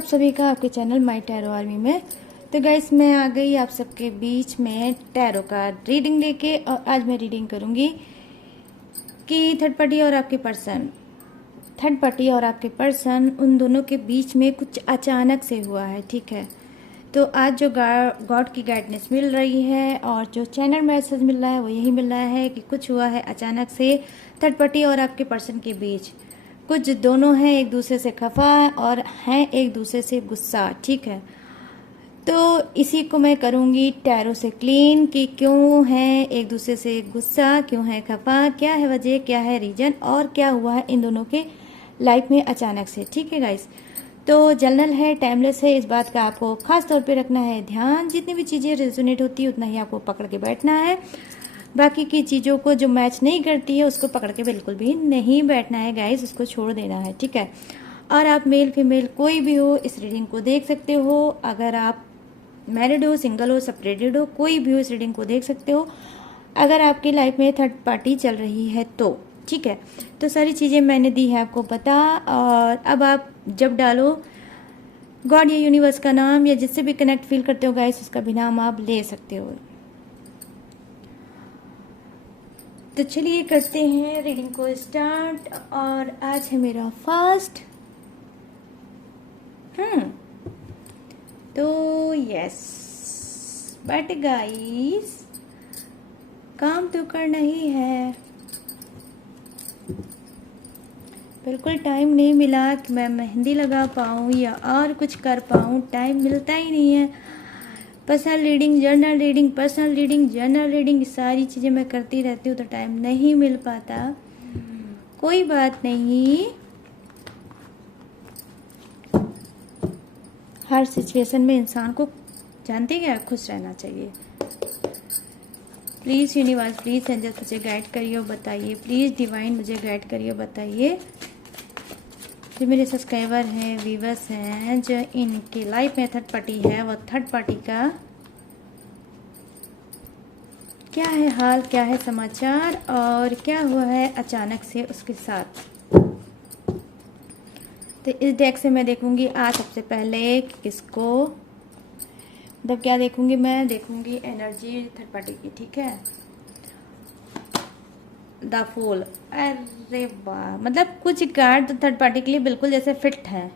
आप सभी का आपके चैनल माय टैरो आर्मी में। तो गाइस मैं आ गई आप सबके बीच में टैरो का रीडिंग लेके, और आज मैं रीडिंग करूंगी कि थर्ड पार्टी और आपके पर्सन उन दोनों के बीच में कुछ अचानक से हुआ है। ठीक है, तो आज जो गॉड की गाइडेंस मिल रही है और जो चैनल मैसेज मिल रहा है वो यही मिल रहा है कि कुछ हुआ है अचानक से थर्ड पार्टी और आपके पर्सन के बीच। कुछ दोनों हैं एक दूसरे से खफा और हैं एक दूसरे से गुस्सा। ठीक है, तो इसी को मैं करूंगी टैरो से क्लीन कि क्यों है एक दूसरे से गुस्सा, क्यों है खफा, क्या है वजह, क्या है रीजन और क्या हुआ है इन दोनों के लाइफ में अचानक से। ठीक है गाइस, तो जनरल है, टाइमलेस है, इस बात का आपको खास तौर पे रखना है ध्यान। जितनी भी चीज़ें रेजोनेट होती है उतना ही आपको पकड़ के बैठना है। बाकी की चीज़ों को जो मैच नहीं करती है उसको पकड़ के बिल्कुल भी नहीं बैठना है गाइस, उसको छोड़ देना है। ठीक है, और आप मेल फीमेल कोई भी हो इस रीडिंग को देख सकते हो। अगर आप मैरिड हो, सिंगल हो, सेपरेटेड हो, कोई भी हो इस रीडिंग को देख सकते हो। अगर आपकी लाइफ में थर्ड पार्टी चल रही है तो ठीक है, तो सारी चीज़ें मैंने दी है आपको पता। और अब आप जब डालो गॉड या यूनिवर्स का नाम या जिससे भी कनेक्ट फील करते हो गाइस उसका भी नाम आप ले सकते हो। तो चलिए करते हैं रीडिंग को स्टार्ट। और आज है मेरा फास्ट। तो यस, बट गाइस काम तो करना ही है। बिल्कुल टाइम नहीं मिला कि मैं मेहंदी लगा पाऊँ या और कुछ कर पाऊँ, टाइम मिलता ही नहीं है। Personal reading, journal reading, personal reading, journal reading, सारी चीज़ें मैं करती रहती हूँ तो टाइम नहीं मिल पाता। कोई बात नहीं, हर सिचुएशन में इंसान को जानते क्या खुश रहना चाहिए। प्लीज़ यूनिवर्स, प्लीज़ एंजल मुझे गाइड करिए और बताइए। प्लीज़ डिवाइन मुझे गाइड करिए और बताइए। जो मेरे सब्सक्राइबर हैं, व्यूवर्स हैं, जो इनकी लाइफ में थर्ड पार्टी है, वो थर्ड पार्टी का क्या है हाल, क्या है समाचार और क्या हुआ है अचानक से उसके साथ। तो इस डेक से मैं देखूंगी आज सबसे पहले कि किसको, मतलब क्या देखूंगी, मैं देखूंगी एनर्जी थर्ड पार्टी की। ठीक है, द फूल। अरे वाह, मतलब कुछ कार्ड तो थर्ड पार्टी के लिए बिल्कुल जैसे फिट है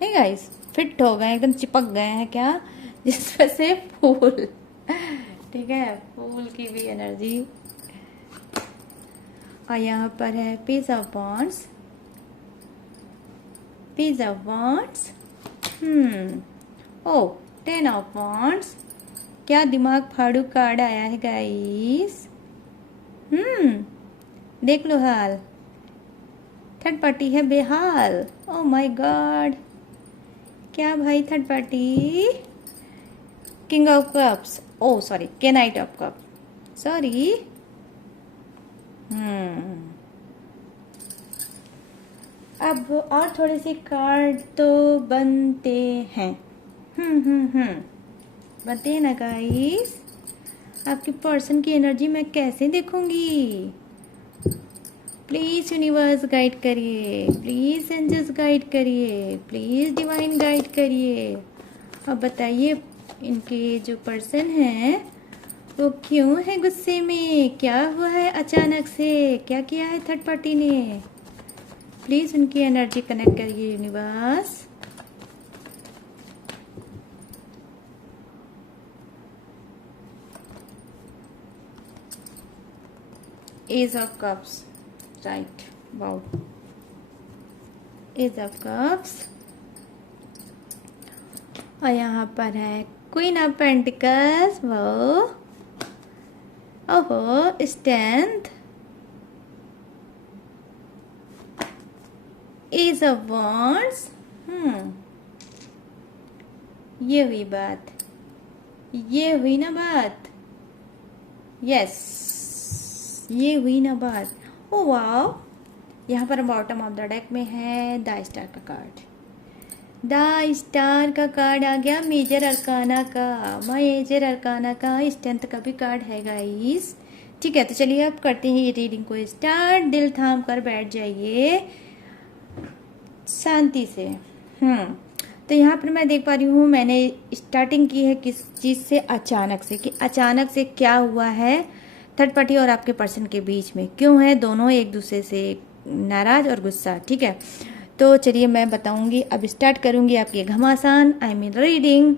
नहीं गाइस, फिट हो गए, एकदम चिपक गए हैं क्या, जिसमें से फूल। ठीक है, फूल की भी एनर्जी। और यहाँ पर है piece of wands, piece of wands, oh 10 of wands. क्या दिमाग फाड़ू कार्ड आया है गाइस। देख लो हाल, थर्ड पार्टी है बेहाल। ओ माय गॉड, क्या भाई third party. King of cups, oh sorry, के नाइट ऑफ कप, सॉरी। अब और थोड़े से कार्ड तो बनते हैं। बनते हैं ना गाइस। आपकी पर्सन की एनर्जी मैं कैसे देखूंगी। प्लीज़ यूनिवर्स गाइड करिए, प्लीज़ एंजल्स गाइड करिए, प्लीज़ डिवाइन गाइड करिए। अब बताइए इनके जो पर्सन हैं वो क्यों है गुस्से में, क्या हुआ है अचानक से, क्या किया है थर्ड पार्टी ने। प्लीज़ उनकी एनर्जी कनेक्ट करिए universe. Ace of cups, right, wow, ace of cups. और यहाँ पर है क्वीन ऑफ पेंटिकल्स, वो ओहो, स्ट्रेंथ, एज ऑफ वॉन्ड्स। ये हुई बात, ये हुई ना बात, यस ये हुई ना बात। ओ वाओ, यहाँ पर बॉटम ऑफ द डेक में है द स्टार का कार्ड। द स्टार का कार्ड आ गया, मेजर अरकाना का, मेजर अरकाना का स्ट्रेंथ का भी कार्ड है गाइस। ठीक है, तो चलिए अब करते हैं ये रीडिंग को स्टार्ट। दिल थाम कर बैठ जाइए शांति से। तो यहाँ पर मैं देख पा रही हूँ मैंने स्टार्टिंग की है किस चीज़ से, अचानक से, कि अचानक से क्या हुआ है थर्ड पार्टी और आपके पर्सन के बीच में, क्यों है दोनों एक दूसरे से नाराज और गुस्सा। ठीक है, तो चलिए मैं बताऊंगी। अब स्टार्ट करूंगी आपकी घमासान आई मीन रीडिंग।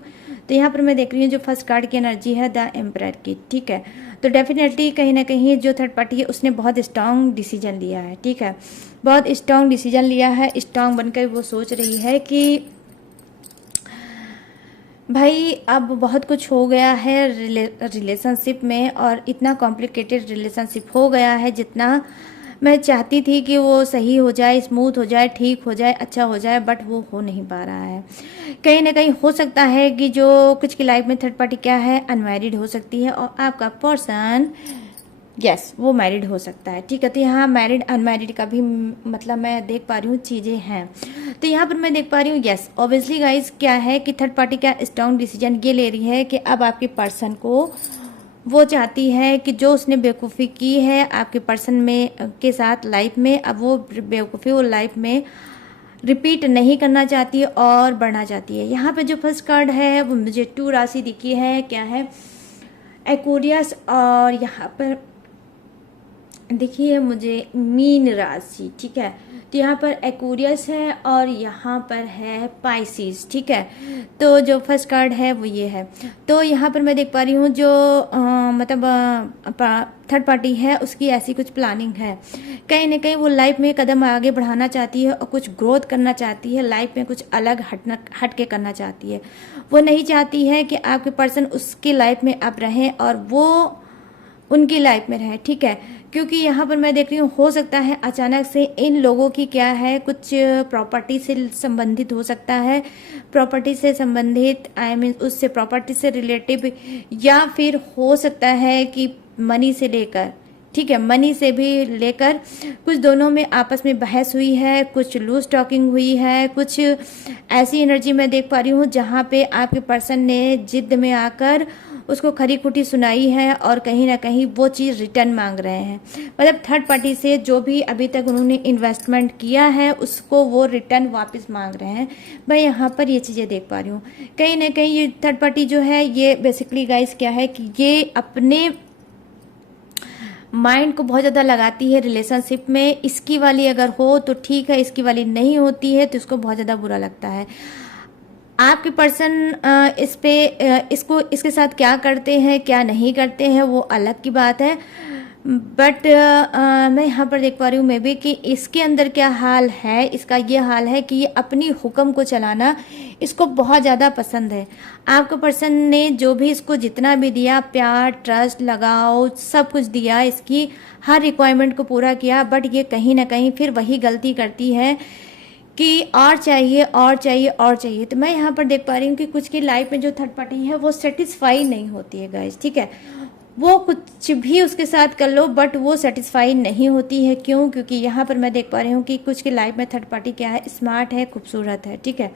तो यहाँ पर मैं देख रही हूँ जो फर्स्ट कार्ड की एनर्जी है द एम्परर की। ठीक है, तो डेफिनेटली कहीं ना कहीं जो थर्ड पार्टी है उसने बहुत स्ट्रांग डिसीजन लिया है। ठीक है, बहुत स्ट्रांग डिसीजन लिया है। स्ट्रांग बनकर वो सोच रही है कि भाई अब बहुत कुछ हो गया है रिलेशनशिप में, और इतना कॉम्प्लिकेटेड रिलेशनशिप हो गया है, जितना मैं चाहती थी कि वो सही हो जाए, स्मूथ हो जाए, ठीक हो जाए, अच्छा हो जाए, बट वो हो नहीं पा रहा है। कहीं ना कहीं हो सकता है कि जो कुछ की लाइफ में थर्ड पार्टी क्या है, अनमैरिड हो सकती है, और आपका पर्सन यस वो मैरिड हो सकता है। ठीक है, तो यहाँ मैरिड अनमैरिड का भी मतलब मैं देख पा रही हूँ चीज़ें हैं। तो यहाँ पर मैं देख पा रही हूँ यस ऑब्वियसली गाइस क्या है कि थर्ड पार्टी का स्ट्रॉन्ग डिसीजन ये ले रही है कि अब आपके पर्सन को वो चाहती है कि जो उसने बेवकूफ़ी की है आपके पर्सन में के साथ लाइफ में, अब वो बेवकूफ़ी वो लाइफ में रिपीट नहीं करना चाहती है और बढ़ना चाहती है। यहाँ पे जो फर्स्ट कार्ड है वो मुझे 2 राशि दिखी है, क्या है एक्वेरियस, और यहाँ पर देखिए मुझे मीन राशि। ठीक है, तो यहाँ पर एक्वेरियस है और यहाँ पर है पाइसिस। ठीक है, तो जो फर्स्ट कार्ड है वो ये है। तो यहाँ पर मैं देख पा रही हूँ जो मतलब थर्ड पार्टी है उसकी ऐसी कुछ प्लानिंग है, कहीं ना कहीं वो लाइफ में कदम आगे बढ़ाना चाहती है और कुछ ग्रोथ करना चाहती है, लाइफ में कुछ अलग हट के करना चाहती है। वो नहीं चाहती है कि आपके पर्सन उसकी लाइफ में अब रहें और वो उनकी लाइफ में रहे। ठीक है, क्योंकि यहाँ पर मैं देख रही हूँ हो सकता है अचानक से इन लोगों की क्या है कुछ प्रॉपर्टी से संबंधित हो सकता है, प्रॉपर्टी से संबंधित आई मीन उससे प्रॉपर्टी से रिलेटिव, या फिर हो सकता है कि मनी से लेकर, ठीक है मनी से भी लेकर कुछ दोनों में आपस में बहस हुई है, कुछ लूज टॉकिंग हुई है, कुछ ऐसी एनर्जी मैं देख पा रही हूँ जहाँ पे आपके पर्सन ने जिद में आकर उसको खरी खुटी सुनाई है और कहीं ना कहीं वो चीज़ रिटर्न मांग रहे हैं। मतलब थर्ड पार्टी से जो भी अभी तक उन्होंने इन्वेस्टमेंट किया है उसको वो रिटर्न वापस मांग रहे हैं। मैं यहाँ पर ये चीज़ें देख पा रही हूँ। कहीं ना कहीं ये थर्ड पार्टी जो है ये बेसिकली गाइस क्या है कि ये अपने माइंड को बहुत ज़्यादा लगाती है रिलेशनशिप में। इसकी वाली अगर हो तो ठीक है, इसकी वाली नहीं होती है तो इसको बहुत ज़्यादा बुरा लगता है। आपके पर्सन इस पे इसको इसके साथ क्या करते हैं क्या नहीं करते हैं वो अलग की बात है, बट मैं यहाँ पर देख पा रही हूँ मे बी कि इसके अंदर क्या हाल है, इसका ये हाल है कि ये अपनी हुक्म को चलाना इसको बहुत ज़्यादा पसंद है। आपके पर्सन ने जो भी इसको जितना भी दिया, प्यार ट्रस्ट लगाओ सब कुछ दिया, इसकी हर रिक्वायरमेंट को पूरा किया, बट ये कहीं ना कहीं फिर वही गलती करती है कि और चाहिए और चाहिए और चाहिए। तो मैं यहाँ पर देख पा रही हूँ कि कुछ की लाइफ में जो थर्ड पार्टी है वो सेटिस्फाई नहीं होती है गाइस। ठीक है, वो कुछ भी उसके साथ कर लो बट वो सेटिस्फाई नहीं होती है। क्यों? क्योंकि यहाँ पर मैं देख पा रही हूँ कि कुछ की लाइफ में थर्ड पार्टी क्या है, स्मार्ट है, खूबसूरत है। ठीक है,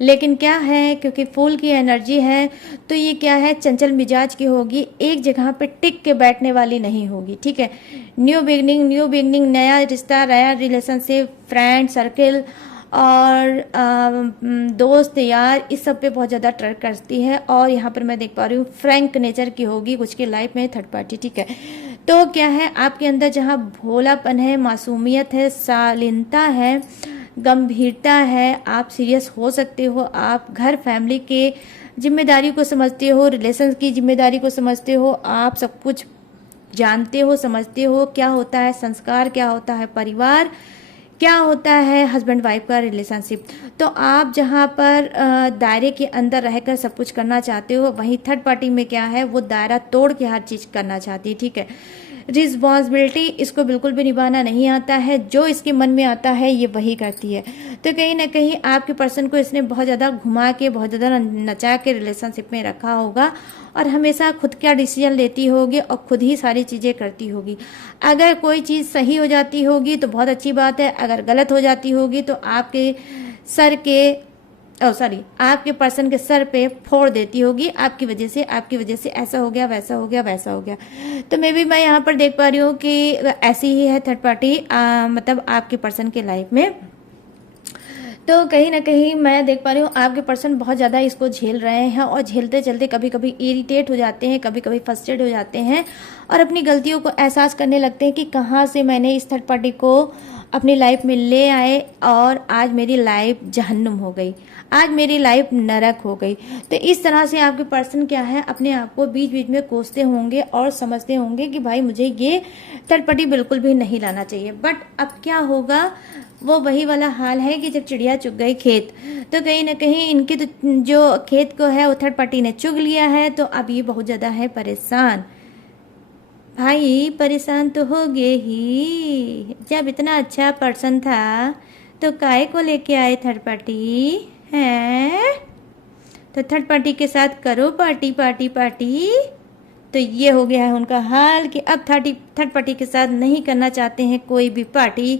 लेकिन क्या है क्योंकि फूल की एनर्जी है तो ये क्या है चंचल मिजाज की होगी, एक जगह पे टिक के बैठने वाली नहीं होगी। ठीक है, न्यू बिगनिंग, नया रिश्ता, नया रिलेशनशिप, फ्रेंड सर्किल और दोस्त यार इस सब पे बहुत ज़्यादा ट्रस्ट करती है। और यहाँ पर मैं देख पा रही हूँ फ्रैंक नेचर की होगी कुछ की लाइफ में थर्ड पार्टी। ठीक है, तो क्या है आपके अंदर जहाँ भोलापन है, मासूमियत है, शालीनता है, गंभीरता है, आप सीरियस हो सकते हो, आप घर फैमिली के जिम्मेदारी को समझते हो, रिलेशन की जिम्मेदारी को समझते हो, आप सब कुछ जानते हो, समझते हो क्या होता है संस्कार, क्या होता है परिवार, क्या होता है हस्बैंड वाइफ का रिलेशनशिप। तो आप जहाँ पर दायरे के अंदर रहकर सब कुछ करना चाहते हो, वहीं थर्ड पार्टी में क्या है वो दायरा तोड़ के हर चीज़ करना चाहती है। ठीक है, रिस्पॉन्सिबिलिटी इसको बिल्कुल भी निभाना नहीं आता है, जो इसके मन में आता है ये वही करती है। तो कहीं ना कहीं आपके पर्सन को इसने बहुत ज़्यादा घुमा के, बहुत ज़्यादा नचा के रिलेशनशिप में रखा होगा और हमेशा खुद का डिसीजन लेती होगी और खुद ही सारी चीज़ें करती होगी। अगर कोई चीज़ सही हो जाती होगी तो बहुत अच्छी बात है, अगर गलत हो जाती होगी तो आपके सर के आपके पर्सन के सर पे फोड़ देती होगी, आपकी वजह से ऐसा हो गया, वैसा हो गया, वैसा हो गया। तो मे बी मैं यहाँ पर देख पा रही हूँ कि ऐसी ही है थर्ड पार्टी मतलब आपके पर्सन के लाइफ में। तो कहीं ना कहीं मैं देख पा रही हूँ आपके पर्सन बहुत ज़्यादा इसको झेल रहे हैं और झेलते चलते कभी कभी इरिटेट हो जाते हैं, कभी कभी फ्रस्ट्रेट हो जाते हैं और अपनी गलतियों को एहसास करने लगते हैं कि कहाँ से मैंने इस थर्ड पार्टी को अपनी लाइफ में ले आए और आज मेरी लाइफ जहन्नुम हो गई, आज मेरी लाइफ नरक हो गई। तो इस तरह से आपके पर्सन क्या है, अपने आप को बीच बीच में कोसते होंगे और समझते होंगे कि भाई मुझे ये थर्ड पार्टी बिल्कुल भी नहीं लाना चाहिए। बट अब क्या होगा, वो वही वाला हाल है कि जब चिड़िया चुग गई खेत, तो कहीं ना कहीं इनके तो जो खेत को है वो थर्ड पार्टी ने चुग लिया है। तो अब ये बहुत ज़्यादा है परेशान। भाई परेशान तो हो गए ही, जब इतना अच्छा पर्सन था तो काहे को लेके आए थर्ड पार्टी हैं। तो थर्ड पार्टी के साथ करो पार्टी पार्टी पार्टी। तो ये हो गया है उनका हाल कि अब थर्ड पार्टी के साथ नहीं करना चाहते हैं कोई भी पार्टी,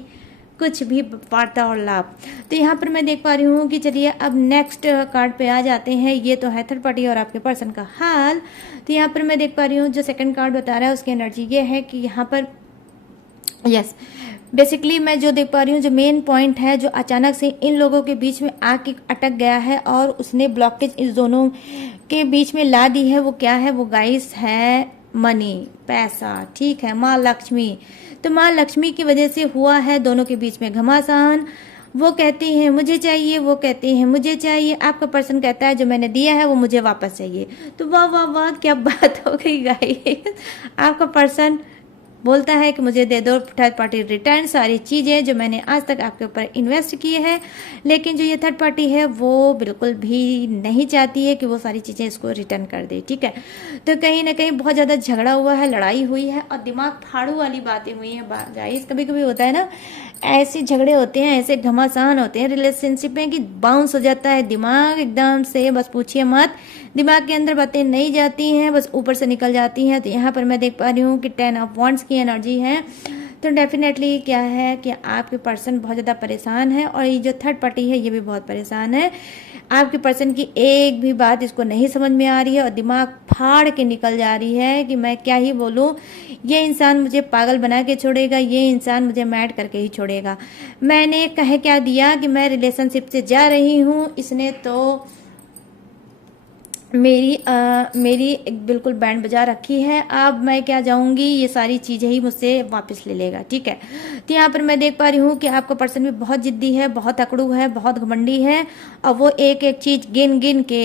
कुछ भी वार्तालाप। तो यहाँ पर मैं देख पा रही हूँ कि चलिए अब नेक्स्ट कार्ड पे आ जाते हैं। ये तो है थर्ड पार्टी और आपके पर्सन का हाल। तो यहाँ पर मैं देख पा रही हूँ जो सेकंड कार्ड बता रहा है उसकी एनर्जी ये है कि यहाँ पर यस बेसिकली मैं जो देख पा रही हूँ, जो मेन पॉइंट है जो अचानक से इन लोगों के बीच में आके अटक गया है और उसने ब्लॉकेज इस दोनों के बीच में ला दी है, वो क्या है, वो गाइस है मनी, पैसा। ठीक है, माँ लक्ष्मी। तो माँ लक्ष्मी की वजह से हुआ है दोनों के बीच में घमासान। वो कहती हैं मुझे चाहिए, वो कहती हैं मुझे चाहिए। आपका पर्सन कहता है जो मैंने दिया है वो मुझे वापस चाहिए। तो वाह वाह वाह क्या बात हो गई गाइस। आपका पर्सन बोलता है कि मुझे दे दो थर्ड पार्टी रिटर्न सारी चीज़ें जो मैंने आज तक आपके ऊपर इन्वेस्ट की है। लेकिन जो ये थर्ड पार्टी है वो बिल्कुल भी नहीं चाहती है कि वो सारी चीज़ें इसको रिटर्न कर दे। ठीक है, तो कहीं ना कहीं बहुत ज़्यादा झगड़ा हुआ है, लड़ाई हुई है और दिमाग फाड़ू वाली बातें हुई हैं गाइस। कभी कभी होता है ना, ऐसे झगड़े होते हैं, ऐसे घमासान होते हैं रिलेशनशिप में कि बाउंस हो जाता है दिमाग एकदम से, बस पूछिए मत। दिमाग के अंदर बातें नहीं जाती हैं, बस ऊपर से निकल जाती हैं। तो यहाँ पर मैं देख पा रही हूँ कि 10 ऑफ वॉन्ड्स की एनर्जी है। तो डेफिनेटली क्या है कि आपके पर्सन बहुत ज़्यादा परेशान है और ये जो थर्ड पार्टी है ये भी बहुत परेशान है। आपके पर्सन की एक भी बात इसको नहीं समझ में आ रही है और दिमाग फाड़ के निकल जा रही है कि मैं क्या ही बोलूँ, ये इंसान मुझे पागल बना के छोड़ेगा, ये इंसान मुझे मैड करके ही छोड़ेगा। मैंने कह क्या दिया कि मैं रिलेशनशिप से जा रही हूँ, इसने तो मेरी बिल्कुल बैंड बजा रखी है। अब मैं क्या जाऊंगी, ये सारी चीज़ें ही मुझसे वापस ले लेगा। ठीक है, तो यहाँ पर मैं देख पा रही हूँ कि आपका पर्सन भी बहुत जिद्दी है, बहुत अकड़ू है, बहुत घमंडी है और वो एक एक चीज़ गिन गिन के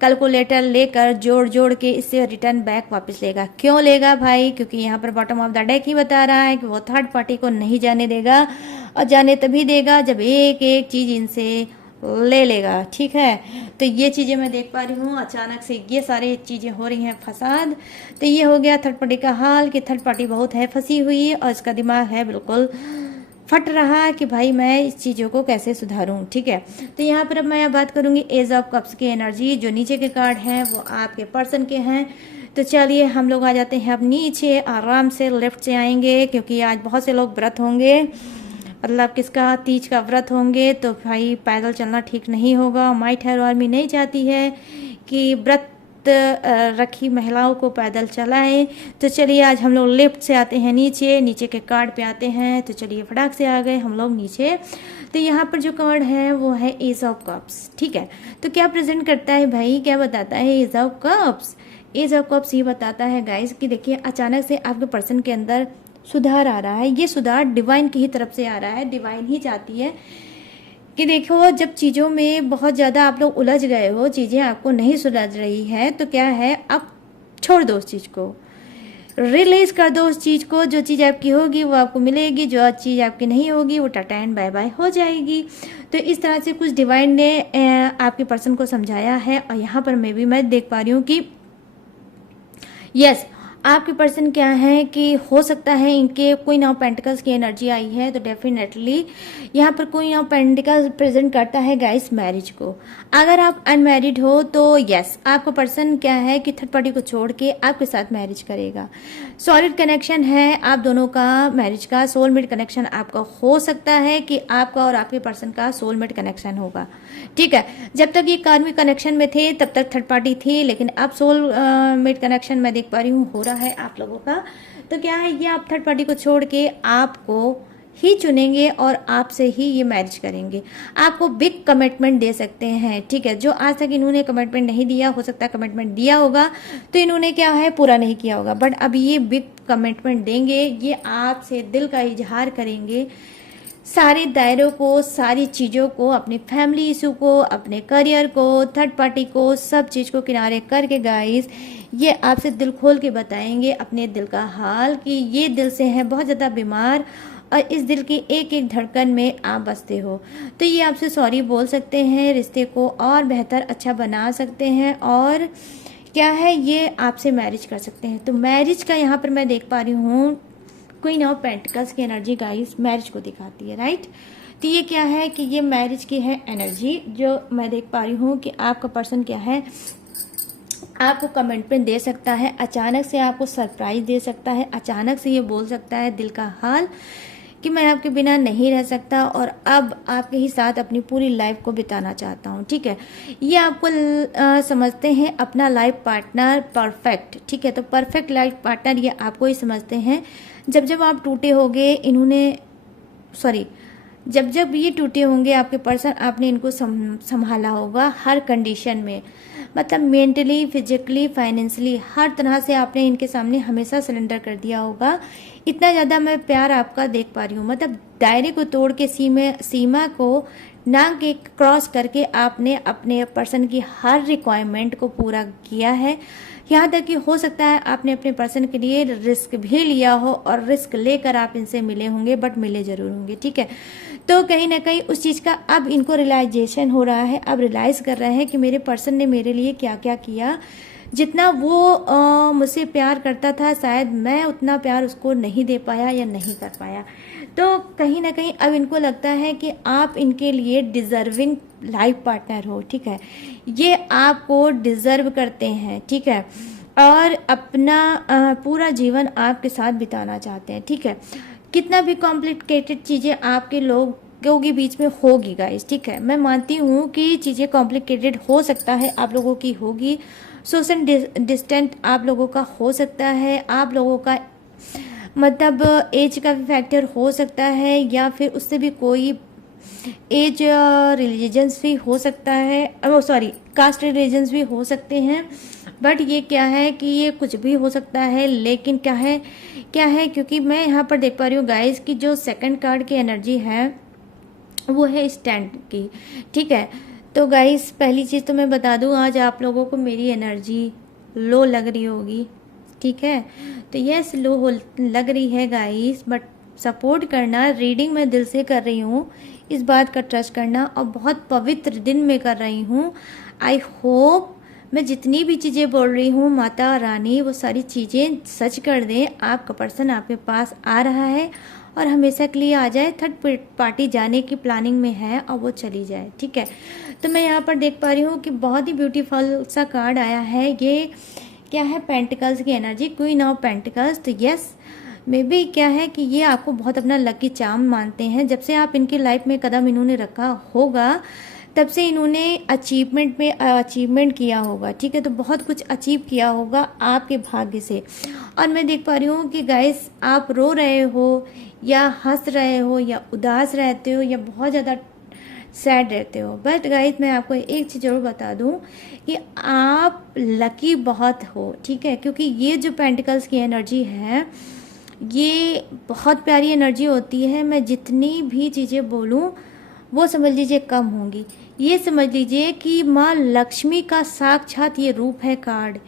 कैलकुलेटर लेकर जोड़ जोड़ के इससे रिटर्न बैक वापस लेगा। क्यों लेगा भाई, क्योंकि यहाँ पर बॉटम ऑफ द डेक ही बता रहा है कि वो थर्ड पार्टी को नहीं जाने देगा और जाने तभी देगा जब एक एक चीज़ इनसे ले लेगा। ठीक है, तो ये चीज़ें मैं देख पा रही हूँ। अचानक से ये सारी चीज़ें हो रही हैं फसाद। तो ये हो गया थर्ड पार्टी का हाल कि थर्ड पार्टी बहुत है फंसी हुई है और इसका दिमाग है बिल्कुल फट रहा कि भाई मैं इस चीज़ों को कैसे सुधारूं। ठीक है, तो यहाँ पर अब मैं बात करूंगी एज ऑफ कप्स की एनर्जी। जो नीचे के कार्ड हैं वो आपके पर्सन के हैं। तो चलिए हम लोग आ जाते हैं अब नीचे, आराम से लेफ्ट से आएंगे क्योंकि आज बहुत से लोग व्रत होंगे, मतलब किसका तीज का व्रत होंगे। तो भाई पैदल चलना ठीक नहीं होगा। माई ठहर आर्मी नहीं चाहती है कि व्रत रखी महिलाओं को पैदल चलाएं। तो चलिए आज हम लोग लेफ्ट से आते हैं नीचे, नीचे के कार्ड पे आते हैं। तो चलिए फटाक से आ गए हम लोग नीचे। तो यहाँ पर जो कार्ड है वो है एज ऑफ कप्स। ठीक है, तो क्या प्रेजेंट करता है भाई, क्या बताता है ace of cups. Ace of cups ये बताता है गाइस कि देखिए अचानक से आपके पर्सन के अंदर सुधार आ रहा है। ये सुधार डिवाइन की ही तरफ से आ रहा है। डिवाइन ही चाहती है कि देखो जब चीज़ों में बहुत ज़्यादा आप लोग उलझ गए हो, चीज़ें आपको नहीं सुलझ रही है, तो क्या है अब छोड़ दो उस चीज़ को, रिलीज कर दो उस चीज़ को। जो चीज़ आपकी होगी वो आपको मिलेगी, जो चीज़ आपकी नहीं होगी वो टाटा एंड बाय बाय हो जाएगी। तो इस तरह से कुछ डिवाइन ने आपके पर्सन को समझाया है। और यहाँ पर मैं देख पा रही हूँ कि यस आपके पर्सन क्या है कि हो सकता है इनके क्वीन ऑफ पेंटिकल्स की एनर्जी आई है। तो डेफिनेटली यहाँ पर क्वीन ऑफ पेंटिकल्स प्रेजेंट करता है गाइस मैरिज को। अगर आप अनमैरिड हो तो यस आपका पर्सन क्या है कि थर्ड पार्टी को छोड़ के आपके साथ मैरिज करेगा। सॉलिड कनेक्शन है आप दोनों का, मैरिज का सोलमेट कनेक्शन आपका हो सकता है कि आपका और आपके पर्सन का सोलमेट कनेक्शन होगा। ठीक है, जब तक ये कार्मिक कनेक्शन में थे तब तक थर्ड पार्टी थी, लेकिन अब सोलमेट कनेक्शन मैं देख पा रही हूँ हो रहा है आप लोगों का। तो क्या है, ये आप थर्ड पार्टी को छोड़ के आपको ही चुनेंगे और आपसे ही ये मैरिज करेंगे। आपको बिग कमिटमेंट दे सकते हैं, ठीक है। जो आज तक इन्होंने कमिटमेंट नहीं दिया, हो सकता है कमिटमेंट दिया होगा तो इन्होंने क्या है पूरा नहीं किया होगा, बट अब ये बिग कमिटमेंट देंगे, ये आपसे दिल का इजहार करेंगे, सारे दायरों को, सारी चीज़ों को, अपनी फैमिली इशू को, अपने करियर को, थर्ड पार्टी को, सब चीज़ को किनारे करके गाइस ये आपसे दिल खोल के बताएंगे अपने दिल का हाल कि ये दिल से हैं बहुत ज़्यादा बीमार और इस दिल की एक एक धड़कन में आप बसते हो। तो ये आपसे सॉरी बोल सकते हैं, रिश्ते को और बेहतर अच्छा बना सकते हैं और क्या है ये आपसे मैरिज कर सकते हैं। तो मैरिज का यहाँ पर मैं देख पा रही हूँ क्वीन ऑफ पेंटिकल्स की एनर्जी गाइस मैरिज को दिखाती है, राइट। तो ये क्या है कि ये मैरिज की है एनर्जी जो मैं देख पा रही हूँ कि आपका पर्सन क्या है आपको कमिटमेंट दे सकता है, अचानक से आपको सरप्राइज दे सकता है, अचानक से ये बोल सकता है दिल का हाल कि मैं आपके बिना नहीं रह सकता और अब आपके ही साथ अपनी पूरी लाइफ को बिताना चाहता हूँ, ठीक है। ये आपको समझते हैं अपना लाइफ पार्टनर परफेक्ट, ठीक है। तो परफेक्ट लाइफ पार्टनर ये आपको ही समझते हैं। जब जब आप टूटे होंगे जब जब ये टूटे होंगे आपके पर्सन, आपने इनको संभाला होगा हर कंडीशन में, मतलब मेंटली, फिजिकली, फाइनेंशियली, हर तरह से आपने इनके सामने हमेशा सरेंडर कर दिया होगा। इतना ज़्यादा मैं प्यार आपका देख पा रही हूँ, मतलब दायरे को तोड़ के सीमा को ना के क्रॉस करके आपने अपने पर्सन की हर रिक्वायरमेंट को पूरा किया है। यहाँ तक कि हो सकता है आपने अपने पर्सन के लिए रिस्क भी लिया हो और रिस्क लेकर आप इनसे मिले होंगे, बट मिले जरूर होंगे, ठीक है। तो कहीं ना कहीं उस चीज़ का अब इनको रियलाइजेशन हो रहा है, अब रियलाइज़ कर रहे हैं कि मेरे पर्सन ने मेरे लिए क्या क्या किया। जितना वो मुझसे प्यार करता था शायद मैं उतना प्यार उसको नहीं दे पाया या नहीं कर पाया। तो कहीं ना कहीं अब इनको लगता है कि आप इनके लिए डिज़र्विंग लाइफ पार्टनर हो, ठीक है। ये आपको डिज़र्व करते हैं, ठीक है, और अपना पूरा जीवन आपके साथ बिताना चाहते हैं, ठीक है। कितना भी कॉम्प्लिकेटेड चीज़ें आपके लोगों के बीच में होगी गाइस, ठीक है। मैं मानती हूँ कि चीज़ें कॉम्प्लिकेटेड हो सकता है, आप लोगों की होगी, सोशल डिस्टेंस आप लोगों का हो सकता है, आप लोगों का मतलब एज का भी फैक्टर हो सकता है या फिर उससे भी कोई एज रिलीजन्स भी हो सकता है, कास्ट रिलीजन्स भी हो सकते हैं। बट ये क्या है कि ये कुछ भी हो सकता है, लेकिन क्या है क्योंकि मैं यहाँ पर देख पा रही हूँ गाइस कि जो सेकंड कार्ड की एनर्जी है वो है स्टैंड की, ठीक है। तो गाइस पहली चीज़ तो मैं बता दूँ, आज आप लोगों को मेरी एनर्जी लो लग रही होगी, ठीक है। तो यस लो लग रही है गाइस, बट सपोर्ट करना, रीडिंग मैं दिल से कर रही हूँ, इस बात का ट्रस्ट करना, और बहुत पवित्र दिन में कर रही हूँ। आई होप मैं जितनी भी चीज़ें बोल रही हूँ माता रानी वो सारी चीज़ें सच कर दें। आपका पर्सन आपके पास आ रहा है और हमेशा के लिए आ जाए, थर्ड पार्टी जाने की प्लानिंग में है और वो चली जाए, ठीक है। तो मैं यहाँ पर देख पा रही हूँ कि बहुत ही ब्यूटीफुल सा कार्ड आया है। ये क्या है, पेंटिकल्स की एनर्जी, क्वीन ऑफ पेंटिकल्स। तो यस मे बी क्या है कि ये आपको बहुत अपना लकी चार्म मानते हैं। जब से आप इनकी लाइफ में कदम इन्होंने रखा होगा तब से इन्होंने अचीवमेंट किया होगा, ठीक है। तो बहुत कुछ अचीव किया होगा आपके भाग्य से। और मैं देख पा रही हूँ कि गाइस आप रो रहे हो या हंस रहे हो या उदास रहते हो या बहुत ज़्यादा सैड रहते हो, बट गाइस मैं आपको एक चीज़ जरूर बता दूं कि आप लकी बहुत हो, ठीक है। क्योंकि ये जो पेंटिकल्स की एनर्जी है ये बहुत प्यारी एनर्जी होती है। मैं जितनी भी चीज़ें बोलूं वो समझ लीजिए कम होंगी। ये समझ लीजिए कि माँ लक्ष्मी का साक्षात ये रूप है कार्ड।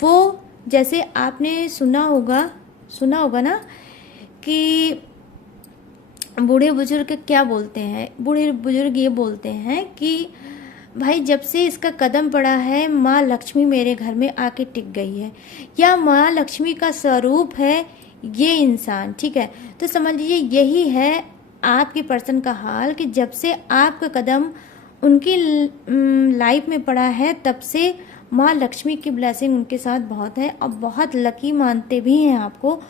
वो जैसे आपने सुना होगा ना कि बूढ़े बुजुर्ग क्या बोलते हैं, बूढ़े बुजुर्ग ये बोलते हैं कि भाई जब से इसका कदम पड़ा है माँ लक्ष्मी मेरे घर में आके टिक गई है, या माँ लक्ष्मी का स्वरूप है ये इंसान, ठीक है। तो समझ लीजिए यही है आपके पर्सन का हाल कि जब से आपका कदम उनकी लाइफ में पड़ा है तब से माँ लक्ष्मी की ब्लेसिंग उनके साथ बहुत है और बहुत लकी मानते भी हैं आपको।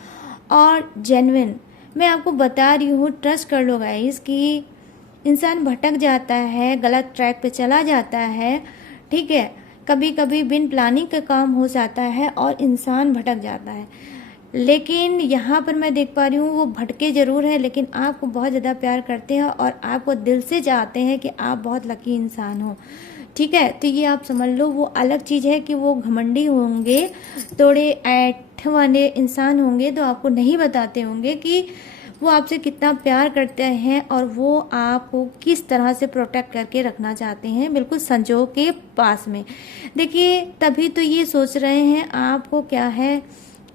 और जेन्युइन मैं आपको बता रही हूँ, ट्रस्ट कर लो गाइस कि इंसान भटक जाता है, गलत ट्रैक पे चला जाता है, ठीक है। कभी कभी बिन प्लानिंग का काम हो जाता है और इंसान भटक जाता है। लेकिन यहाँ पर मैं देख पा रही हूँ वो भटके ज़रूर हैं, लेकिन आपको बहुत ज़्यादा प्यार करते हैं और आपको दिल से चाहते हैं कि आप बहुत लकी इंसान हो। ठीक है, तो ये आप समझ लो। वो अलग चीज़ है कि वो घमंडी होंगे, थोड़े ऐठ वाले इंसान होंगे, तो आपको नहीं बताते होंगे कि वो आपसे कितना प्यार करते हैं और वो आपको किस तरह से प्रोटेक्ट करके रखना चाहते हैं, बिल्कुल संजो के पास में। देखिए, तभी तो ये सोच रहे हैं आपको क्या है,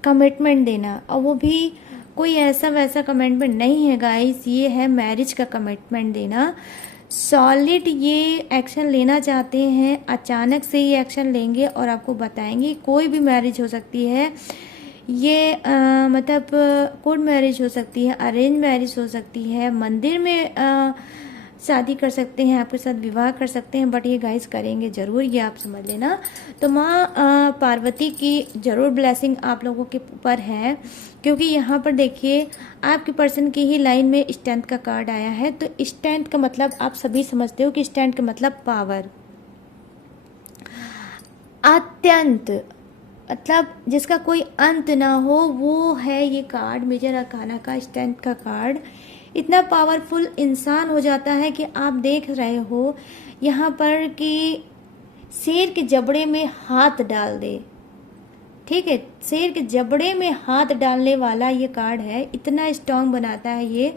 कमिटमेंट देना, और वो भी कोई ऐसा वैसा कमिटमेंट नहीं है गाइस, ये है मैरिज का कमिटमेंट देना। सॉलिड ये एक्शन लेना चाहते हैं, अचानक से ये एक्शन लेंगे और आपको बताएंगे। कोई भी मैरिज हो सकती है ये, मतलब कोर्ट मैरिज हो सकती है, अरेंज मैरिज हो सकती है, मंदिर में शादी कर सकते हैं, आपके साथ विवाह कर सकते हैं, बट ये गाइस करेंगे ज़रूर, ये आप समझ लेना। तो माँ पार्वती की ज़रूर ब्लेसिंग आप लोगों के ऊपर है, क्योंकि यहाँ पर देखिए आपके पर्सन की ही लाइन में स्ट्रेंथ का कार्ड आया है। तो स्ट्रेंथ का मतलब आप सभी समझते हो कि स्ट्रेंथ का मतलब पावर, अत्यंत, मतलब जिसका कोई अंत ना हो, वो है ये कार्ड मेजर अरकाना का स्ट्रेंथ का कार्ड। इतना पावरफुल इंसान हो जाता है कि आप देख रहे हो यहाँ पर कि शेर के जबड़े में हाथ डाल दे। ठीक है, शेर के जबड़े में हाथ डालने वाला ये कार्ड है, इतना स्ट्रांग बनाता है ये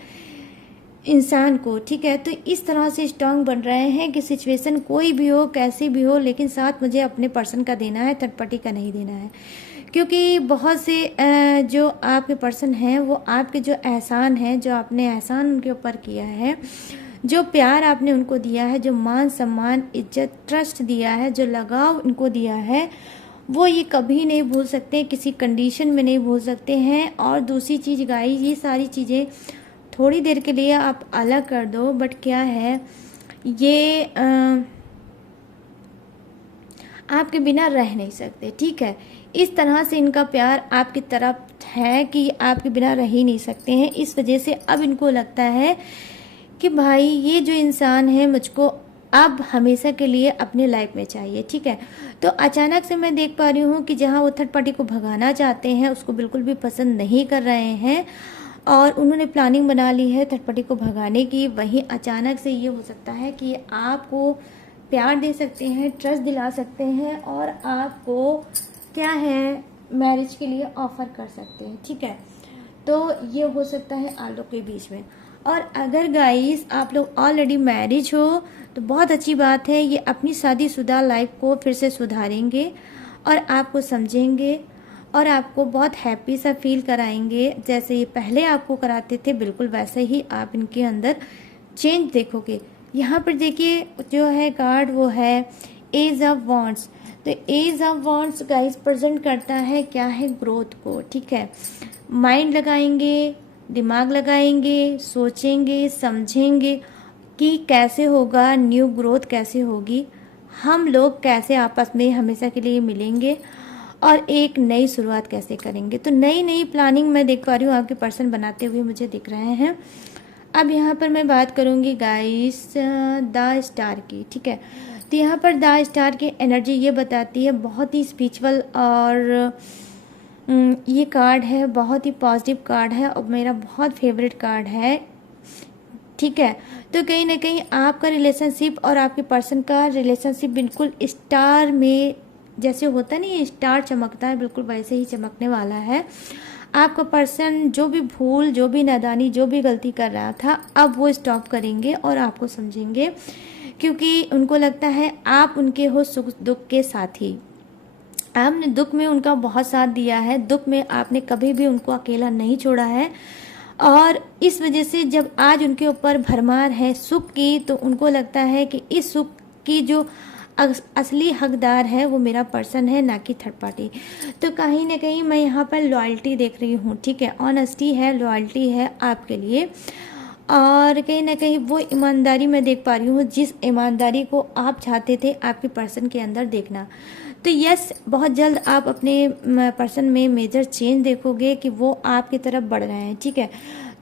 इंसान को। ठीक है, तो इस तरह से स्ट्रांग बन रहे हैं कि सिचुएशन कोई भी हो, कैसी भी हो, लेकिन साथ मुझे अपने पर्सन का देना है, थर्ड पार्टी का नहीं देना है। क्योंकि बहुत से जो आपके पर्सन हैं वो आपके जो एहसान है, जो आपने एहसान उनके ऊपर किया है, जो प्यार आपने उनको दिया है, जो मान सम्मान इज्जत ट्रस्ट दिया है, जो लगाव उनको दिया है, वो ये कभी नहीं भूल सकते, किसी कंडीशन में नहीं भूल सकते हैं। और दूसरी चीज़ गाइस, ये सारी चीज़ें थोड़ी देर के लिए आप अलग कर दो, बट क्या है ये आपके बिना रह नहीं सकते। ठीक है, इस तरह से इनका प्यार आपकी तरफ है कि आपके बिना रह ही नहीं सकते हैं। इस वजह से अब इनको लगता है कि भाई ये जो इंसान है मुझको अब हमेशा के लिए अपने लाइफ में चाहिए। ठीक है, तो अचानक से मैं देख पा रही हूँ कि जहाँ वो थर्ड पार्टी को भगाना चाहते हैं, उसको बिल्कुल भी पसंद नहीं कर रहे हैं और उन्होंने प्लानिंग बना ली है थर्ड पार्टी को भगाने की, वहीं अचानक से ये हो सकता है कि आपको प्यार दे सकते हैं, ट्रस्ट दिला सकते हैं और आपको क्या है मैरिज के लिए ऑफर कर सकते हैं। ठीक है, तो ये हो सकता है आप लोग के बीच में। और अगर गाइस आप लोग ऑलरेडी मैरिज हो तो बहुत अच्छी बात है, ये अपनी शादीशुदा लाइफ को फिर से सुधारेंगे और आपको समझेंगे और आपको बहुत हैप्पी सा फील कराएंगे। जैसे ये पहले आपको कराते थे, बिल्कुल वैसे ही आप इनके अंदर चेंज देखोगे। यहाँ पर देखिए जो है कार्ड वो है एज ऑफ वॉन्ट्स। तो ace of wands guys present करता है क्या है, ग्रोथ को। ठीक है, माइंड लगाएंगे, दिमाग लगाएंगे, सोचेंगे, समझेंगे कि कैसे होगा, न्यू ग्रोथ कैसे होगी, हम लोग कैसे आपस में हमेशा के लिए मिलेंगे और एक नई शुरुआत कैसे करेंगे। तो नई नई प्लानिंग मैं देख पा रही हूँ आपके पर्सन बनाते हुए मुझे दिख रहे हैं। अब यहाँ पर मैं बात करूँगी गाइस द स्टार की। ठीक है, तो यहाँ पर द स्टार की एनर्जी ये बताती है बहुत ही स्पिरिचुअल और ये कार्ड है बहुत ही पॉजिटिव कार्ड है और मेरा बहुत फेवरेट कार्ड है। ठीक है, तो कहीं ना कहीं आपका रिलेशनशिप और आपके पर्सन का रिलेशनशिप बिल्कुल स्टार में जैसे होता नहीं, स्टार चमकता है, बिल्कुल वैसे ही चमकने वाला है। आपका पर्सन जो भी भूल, जो भी नादानी, जो भी गलती कर रहा था, अब वो स्टॉप करेंगे और आपको समझेंगे, क्योंकि उनको लगता है आप उनके हो सुख दुख के साथी। आपने दुख में उनका बहुत साथ दिया है, दुख में आपने कभी भी उनको अकेला नहीं छोड़ा है और इस वजह से जब आज उनके ऊपर भरमार है सुख की, तो उनको लगता है कि इस सुख की जो असली हकदार है वो मेरा पर्सन है, ना कि थर्ड पार्टी। तो कहीं ना कहीं मैं यहाँ पर लॉयल्टी देख रही हूँ। ठीक है, ऑनेस्टी है, लॉयल्टी है आपके लिए और कहीं ना कहीं वो ईमानदारी मैं देख पा रही हूँ, जिस ईमानदारी को आप चाहते थे आपके पर्सन के अंदर देखना। तो यस, बहुत जल्द आप अपने पर्सन में मेजर चेंज देखोगे कि वो आपकी तरफ बढ़ रहे हैं। ठीक है,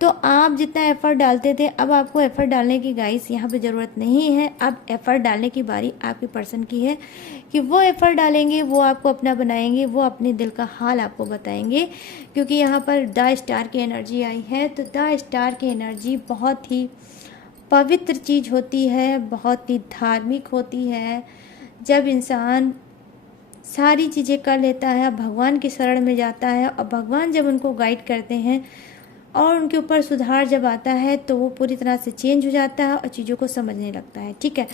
तो आप जितना एफर्ट डालते थे, अब आपको एफर्ट डालने की गाइस यहाँ पे ज़रूरत नहीं है। अब एफर्ट डालने की बारी आपके पर्सन की है कि वो एफर्ट डालेंगे, वो आपको अपना बनाएंगे, वो अपने दिल का हाल आपको बताएंगे। क्योंकि यहाँ पर द स्टार की एनर्जी आई है, तो द स्टार की एनर्जी बहुत ही पवित्र चीज़ होती है, बहुत ही धार्मिक होती है। जब इंसान सारी चीज़ें कर लेता है, भगवान की शरण में जाता है, और भगवान जब उनको गाइड करते हैं और उनके ऊपर सुधार जब आता है, तो वो पूरी तरह से चेंज हो जाता है और चीज़ों को समझने लगता है। ठीक है,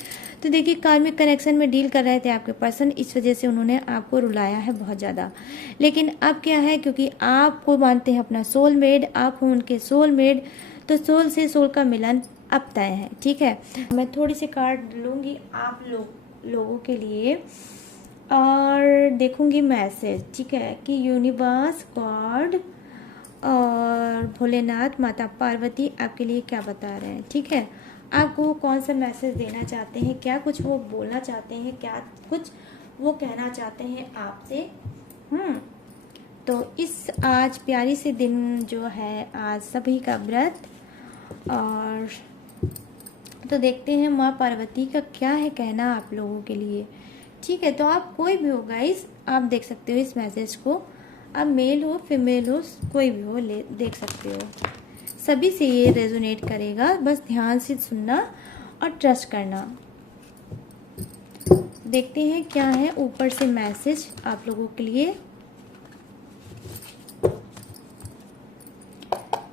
तो देखिए कार्मिक कनेक्शन में डील कर रहे थे आपके पर्सन, इस वजह से उन्होंने आपको रुलाया है बहुत ज़्यादा। लेकिन अब क्या है, क्योंकि आपको मानते हैं अपना सोलमेट, आप हो उनके सोलमेट, तो सोल से सोल का मिलन अब तय है। ठीक है, मैं थोड़ी सी कार्ड लूँगी आप लोगों के लिए और देखूंगी मैसेज। ठीक है, कि यूनिवर्स, गॉड और भोलेनाथ, माता पार्वती आपके लिए क्या बता रहे हैं। ठीक है, आपको कौन सा मैसेज देना चाहते हैं, क्या कुछ वो बोलना चाहते हैं, क्या कुछ वो कहना चाहते हैं आपसे। तो इस आज प्यारी से दिन जो है, आज सभी का व्रत, और तो देखते हैं माँ पार्वती का क्या है कहना आप लोगों के लिए। ठीक है, तो आप कोई भी हो गाइस, आप देख सकते हो इस मैसेज को, आप मेल हो फीमेल हो कोई भी हो देख सकते हो, सभी से ये रेजोनेट करेगा। बस ध्यान से सुनना और ट्रस्ट करना। देखते हैं क्या है ऊपर से मैसेज आप लोगों के लिए।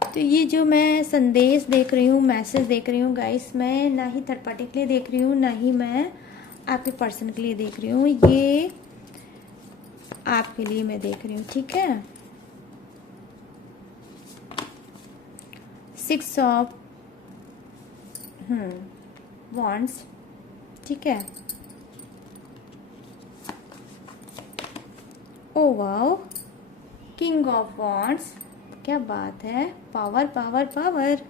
तो ये जो मैं संदेश देख रही हूँ, मैसेज देख रही हूँ गाइस, मैं ना ही थर्ड पार्टी के लिए देख रही हूँ, ना ही मैं आपके पर्सन के लिए देख रही हूँ, ये आपके लिए मैं देख रही हूँ। ठीक है, 6 ऑफ वॉन्ड्स। ठीक है, oh wow, king of wands, क्या बात है, पावर पावर पावर।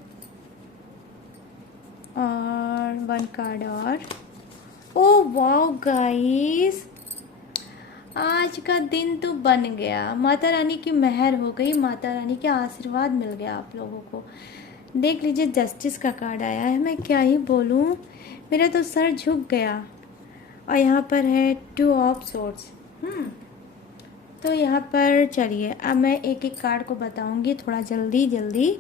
और 1 कार्ड और, ओ वाओ गाइस, आज का दिन तो बन गया, माता रानी की मेहर हो गई, माता रानी का आशीर्वाद मिल गया आप लोगों को। देख लीजिए जस्टिस का कार्ड आया है, मैं क्या ही बोलूँ, मेरा तो सर झुक गया। और यहाँ पर है 2 ऑफ सोर्ड्स। तो यहाँ पर चलिए अब मैं एक एक कार्ड को बताऊंगी थोड़ा जल्दी जल्दी।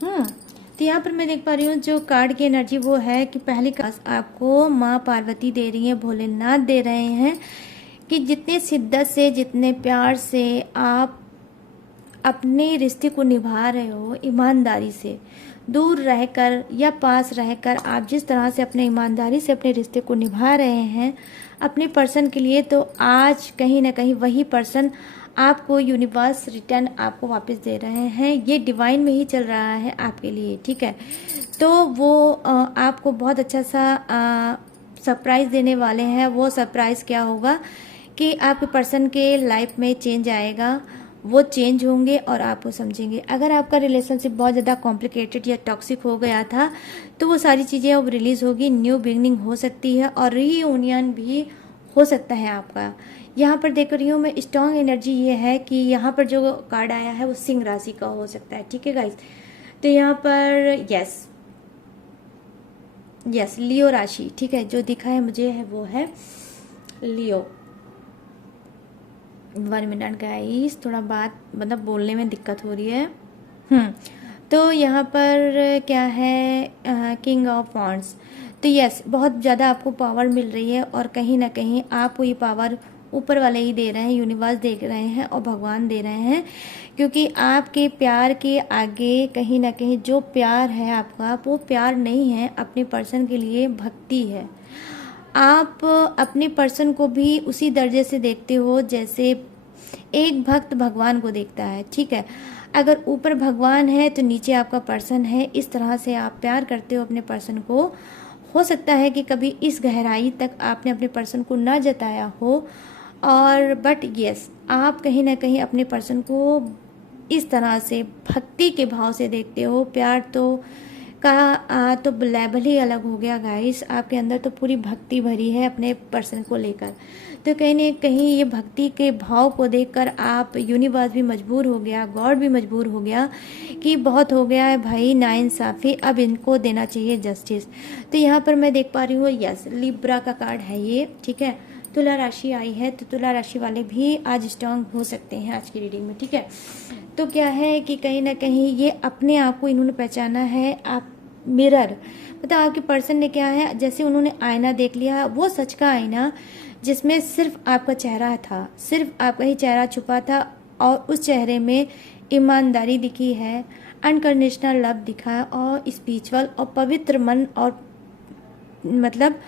तो यहाँ पर मैं देख पा रही हूँ जो कार्ड की एनर्जी वो है कि पहली कार्ड आपको माँ पार्वती दे रही है, भोलेनाथ दे रहे हैं कि जितने शिद्दत से, जितने प्यार से आप अपने रिश्ते को निभा रहे हो, ईमानदारी से, दूर रहकर या पास रहकर, आप जिस तरह से अपने ईमानदारी से अपने रिश्ते को निभा रहे हैं अपने पर्सन के लिए, तो आज कहीं ना कहीं वही पर्सन आपको यूनिवर्स रिटर्न आपको वापस दे रहे हैं। ये डिवाइन में ही चल रहा है आपके लिए। ठीक है, तो वो आपको बहुत अच्छा सा सरप्राइज़ देने वाले हैं। वो सरप्राइज़ क्या होगा कि आपके पर्सन के लाइफ में चेंज आएगा, वो चेंज होंगे और आप वो समझेंगे। अगर आपका रिलेशनशिप बहुत ज़्यादा कॉम्प्लिकेटेड या टॉक्सिक हो गया था तो वो सारी चीज़ें अब रिलीज़ होगी, न्यू बिगनिंग हो सकती है और रीयूनियन भी हो सकता है आपका। यहाँ पर देख रही हूँ मैं, स्ट्रॉन्ग एनर्जी ये है कि यहाँ पर जो कार्ड आया है वो सिंह राशि का हो सकता है। ठीक है गाइस, तो यहाँ पर यस लियो राशि। ठीक है, जो दिखा है मुझे है वो है लियो। 1 मिनट गाइस, थोड़ा बात मतलब बोलने में दिक्कत हो रही है। तो यहाँ पर क्या है, किंग ऑफ वॉन्ड्स। तो यस, बहुत ज़्यादा आपको पावर मिल रही है और कहीं ना कहीं आपको ये पावर ऊपर वाले ही दे रहे हैं, यूनिवर्स दे रहे हैं और भगवान दे रहे हैं, क्योंकि आपके प्यार के आगे कहीं ना कहीं जो प्यार है आपका, वो प्यार नहीं है, अपने पर्सन के लिए भक्ति है। आप अपने पर्सन को भी उसी दर्जे से देखते हो जैसे एक भक्त भगवान को देखता है। ठीक है, अगर ऊपर भगवान है तो नीचे आपका पर्सन है, इस तरह से आप प्यार करते हो अपने पर्सन को। हो सकता है कि कभी इस गहराई तक आपने अपने पर्सन को ना जताया हो, और बट यस, आप कहीं ना कहीं अपने पर्सन को इस तरह से भक्ति के भाव से देखते हो। प्यार तो का तो लेवल ही अलग हो गया गाइस। आपके अंदर तो पूरी भक्ति भरी है अपने पर्सन को लेकर, तो कहीं न कहीं ये भक्ति के भाव को देखकर आप यूनिवर्स भी मजबूर हो गया, गॉड भी मजबूर हो गया कि बहुत हो गया है भाई नाइंसाफ़ी, अब इनको देना चाहिए जस्टिस। तो यहाँ पर मैं देख पा रही हूँ यस लिब्रा का कार्ड है ये, ठीक है। तुला राशि आई है, तो तुला राशि वाले भी आज स्ट्रांग हो सकते हैं आज की रीडिंग में, ठीक है। तो क्या है कि कहीं ना कहीं ये अपने आप को इन्होंने पहचाना है। आप मिरर मतलब आपके पर्सन ने क्या है, जैसे उन्होंने आईना देख लिया, वो सच का आईना जिसमें सिर्फ आपका चेहरा था, सिर्फ आपका ही चेहरा छुपा था और उस चेहरे में ईमानदारी दिखी है, अनकंडीशनल लव दिखा है और स्पिरिचुअल और पवित्र मन और मतलब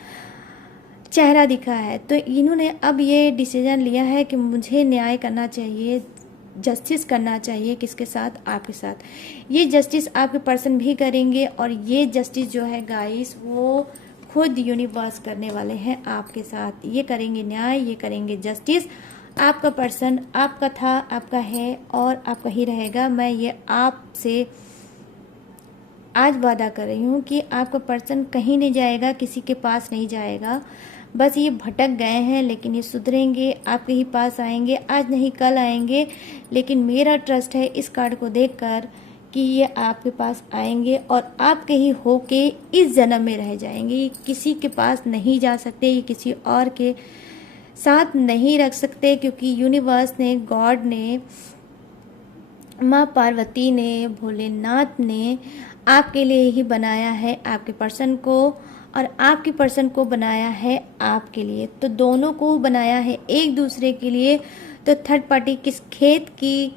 चेहरा दिखा है। तो इन्होंने अब ये डिसीजन लिया है कि मुझे न्याय करना चाहिए, जस्टिस करना चाहिए। किसके साथ? आपके साथ। ये जस्टिस आपके पर्सन भी करेंगे और ये जस्टिस जो है गाइस वो खुद यूनिवर्स करने वाले हैं आपके साथ। ये करेंगे न्याय, ये करेंगे जस्टिस। आपका पर्सन आपका था, आपका है और आपका ही रहेगा। मैं ये आपसे आज वादा कर रही हूँ कि आपका पर्सन कहीं नहीं जाएगा, किसी के पास नहीं जाएगा। बस ये भटक गए हैं लेकिन ये सुधरेंगे, आपके ही पास आएंगे, आज नहीं कल आएंगे। लेकिन मेरा ट्रस्ट है इस कार्ड को देखकर कि ये आपके पास आएंगे और आपके ही होके इस जन्म में रह जाएंगे। ये किसी के पास नहीं जा सकते, ये किसी और के साथ नहीं रख सकते, क्योंकि यूनिवर्स ने, गॉड ने, माँ पार्वती ने, भोलेनाथ ने आपके लिए ही बनाया है आपके पर्सन को और आपके पर्सन को बनाया है आपके लिए। तो दोनों को बनाया है एक दूसरे के लिए। तो थर्ड पार्टी किस खेत की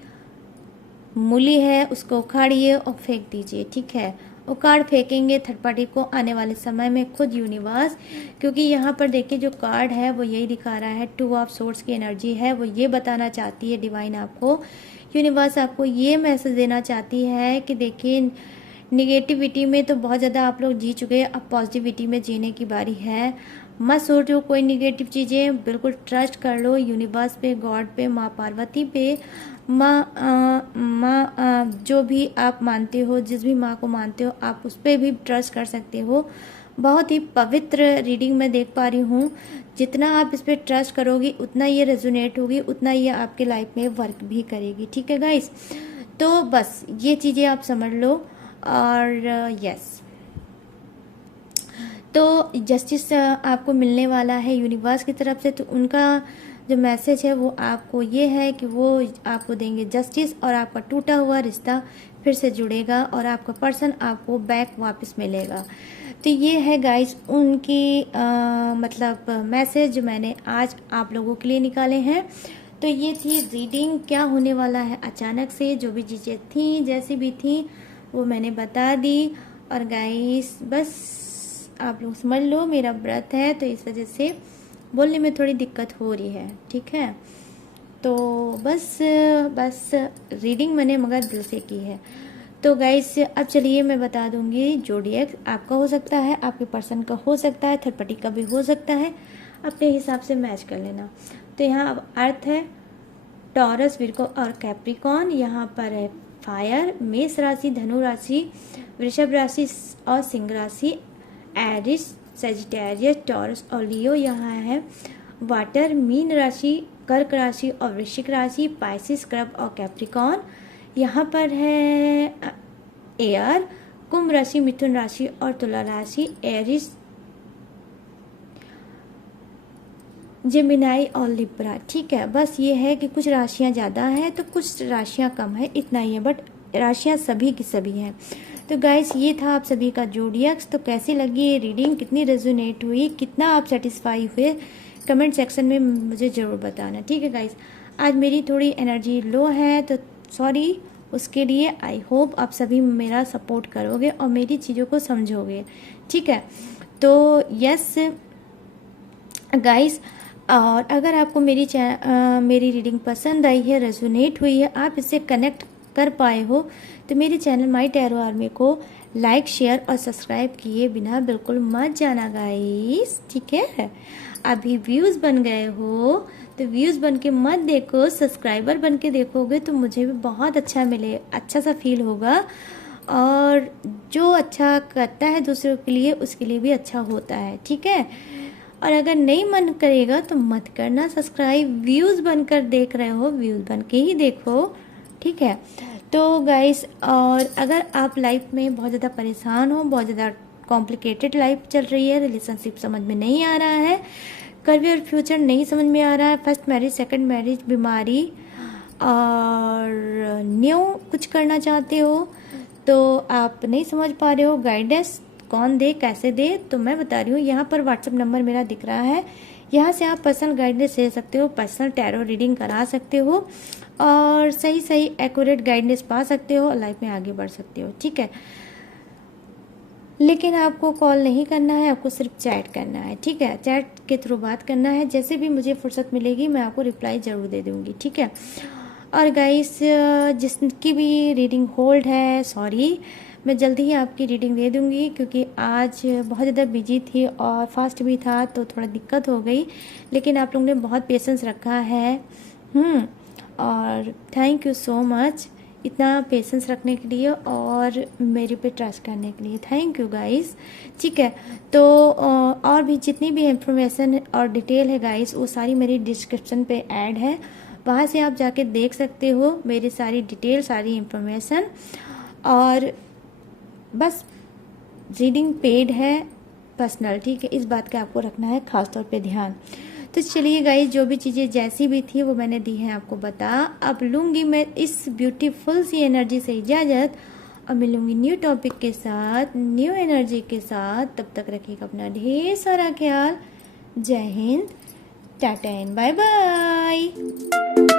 मूली है उसको उखाड़िए और फेंक दीजिए, ठीक है। उखाड़ फेंकेंगे थर्ड पार्टी को आने वाले समय में खुद यूनिवर्स, क्योंकि यहाँ पर देखिए जो कार्ड है वो यही दिखा रहा है, 2 ऑफ सोर्स की एनर्जी है। वो ये बताना चाहती है डिवाइन आपको, यूनिवर्स आपको ये मैसेज देना चाहती है कि देखिए निगेटिविटी में तो बहुत ज़्यादा आप लोग जी चुके हैं, अब पॉजिटिविटी में जीने की बारी है। मत सोचो कोई निगेटिव चीज़ें, बिल्कुल ट्रस्ट कर लो यूनिवर्स पे, गॉड पे, माँ पार्वती पे, माँ जो भी आप मानते हो, जिस भी माँ को मानते हो आप उस पर भी ट्रस्ट कर सकते हो। बहुत ही पवित्र रीडिंग मैं देख पा रही हूँ। जितना आप इस पर ट्रस्ट करोगी उतना ये रेजोनेट होगी, उतना ये आपके लाइफ में वर्क भी करेगी, ठीक है गाइस। तो बस ये चीज़ें आप समझ लो। और यस तो जस्टिस आपको मिलने वाला है यूनिवर्स की तरफ से। तो उनका जो मैसेज है वो आपको ये है कि वो आपको देंगे जस्टिस और आपका टूटा हुआ रिश्ता फिर से जुड़ेगा और आपका पर्सन आपको बैक वापस मिलेगा। तो ये है गाइस उनकी मतलब मैसेज जो मैंने आज आप लोगों के लिए निकाले हैं। तो ये थी रीडिंग, क्या होने वाला है अचानक से, जो भी चीज़ें थी जैसी भी थी वो मैंने बता दी। और गाइस बस आप लोग समझ लो मेरा व्रत है तो इस वजह से बोलने में थोड़ी दिक्कत हो रही है, ठीक है। तो बस रीडिंग मैंने मगर दिल से की है। तो गाइस अब चलिए मैं बता दूंगी जोडिएक आपका हो सकता है, आपके पर्सन का हो सकता है, थर्ड पार्टी का भी हो सकता है, अपने हिसाब से मैच कर लेना। तो यहाँ अब अर्थ है टॉरस, विर्गो और कैप्रिकॉन। यहाँ पर है फायर, मेष राशि, धनु राशि, वृषभ राशि और सिंह राशि, एरिस, सेजिटेरियस, टॉरस और लियो। यहाँ है वाटर, मीन राशि, कर्क राशि और वृश्चिक राशि, पाइसिस, क्रब और कैप्रिकॉन। यहाँ पर है एयर, कुंभ राशि, मिथुन राशि और तुला राशि, एरिस, जेमिनाई और लिब्रा, ठीक है। बस ये है कि कुछ राशियाँ ज़्यादा हैं तो कुछ राशियाँ कम है, इतना ही है, बट राशियाँ सभी की सभी हैं। तो गाइस ये था आप सभी का जोडियक्स। तो कैसी लगी ये रीडिंग, कितनी रेजोनेट हुई, कितना आप सेटिस्फाई हुए, कमेंट सेक्शन में मुझे ज़रूर बताना, ठीक है गाइस। आज मेरी थोड़ी एनर्जी लो है तो सॉरी उसके लिए। आई होप आप सभी मेरा सपोर्ट करोगे और मेरी चीज़ों को समझोगे, ठीक है। तो यस गाइस, और अगर आपको मेरी रीडिंग पसंद आई है, रेजोनेट हुई है, आप इससे कनेक्ट कर पाए हो, तो मेरे चैनल माई टैरो आर्मी को लाइक, शेयर और सब्सक्राइब किए बिना बिल्कुल मत जाना गाइस, ठीक है। अभी व्यूज़ बन गए हो तो व्यूज़ बन के मत देखो, सब्सक्राइबर बन के देखोगे तो मुझे भी बहुत अच्छा सा फील होगा और जो अच्छा करता है दूसरों के लिए उसके लिए भी अच्छा होता है, ठीक है। और अगर नहीं मन करेगा तो मत करना सब्सक्राइब, व्यूज़ बनकर देख रहे हो व्यूज़ बन के ही देखो, ठीक है। तो गाइस, और अगर आप लाइफ में बहुत ज़्यादा परेशान हो, बहुत ज़्यादा कॉम्प्लिकेटेड लाइफ चल रही है, रिलेशनशिप समझ में नहीं आ रहा है, करियर फ्यूचर नहीं समझ में आ रहा है, फर्स्ट मैरिज सेकंड मैरिज, बीमारी और न्यू कुछ करना चाहते हो तो आप नहीं समझ पा रहे हो, गाइडेंस कौन दे कैसे दे, तो मैं बता रही हूँ। यहाँ पर व्हाट्सएप नंबर मेरा दिख रहा है, यहाँ से आप पर्सनल गाइडेंस ले सकते हो, पर्सनल टैरो रीडिंग करा सकते हो और सही सही एक्यूरेट गाइडेंस पा सकते हो, लाइफ में आगे बढ़ सकते हो, ठीक है। लेकिन आपको कॉल नहीं करना है, आपको सिर्फ चैट करना है, ठीक है। चैट के थ्रू बात करना है, जैसे भी मुझे फुर्सत मिलेगी मैं आपको रिप्लाई ज़रूर दे दूँगी, ठीक है। और गाइस, जिसकी भी रीडिंग होल्ड है, सॉरी, मैं जल्दी ही आपकी रीडिंग दे दूँगी क्योंकि आज बहुत ज़्यादा बिजी थी और फास्ट भी था तो थोड़ा दिक्कत हो गई, लेकिन आप लोगों ने बहुत पेशेंस रखा है। और थैंक यू सो मच इतना पेशेंस रखने के लिए और मेरे पे ट्रस्ट करने के लिए, थैंक यू गाइस, ठीक है। तो और भी जितनी भी इंफॉर्मेशन और डिटेल है गाइस वो सारी मेरी डिस्क्रिप्शन पे ऐड है, वहाँ से आप जाके देख सकते हो मेरी सारी डिटेल सारी इंफॉर्मेशन। और बस रीडिंग पेड है, पर्सनल, ठीक है, इस बात का आपको रखना है खास तौर पे ध्यान। तो चलिए गाइस, जो भी चीज़ें जैसी भी थी वो मैंने दी हैं आपको बता। अब लूँगी मैं इस ब्यूटीफुल सी एनर्जी से इजाज़त और मिलूँगी न्यू टॉपिक के साथ, न्यू एनर्जी के साथ। तब तक रखिएगा अपना ढेर सारा ख्याल। Jai Hind, tata and bye bye.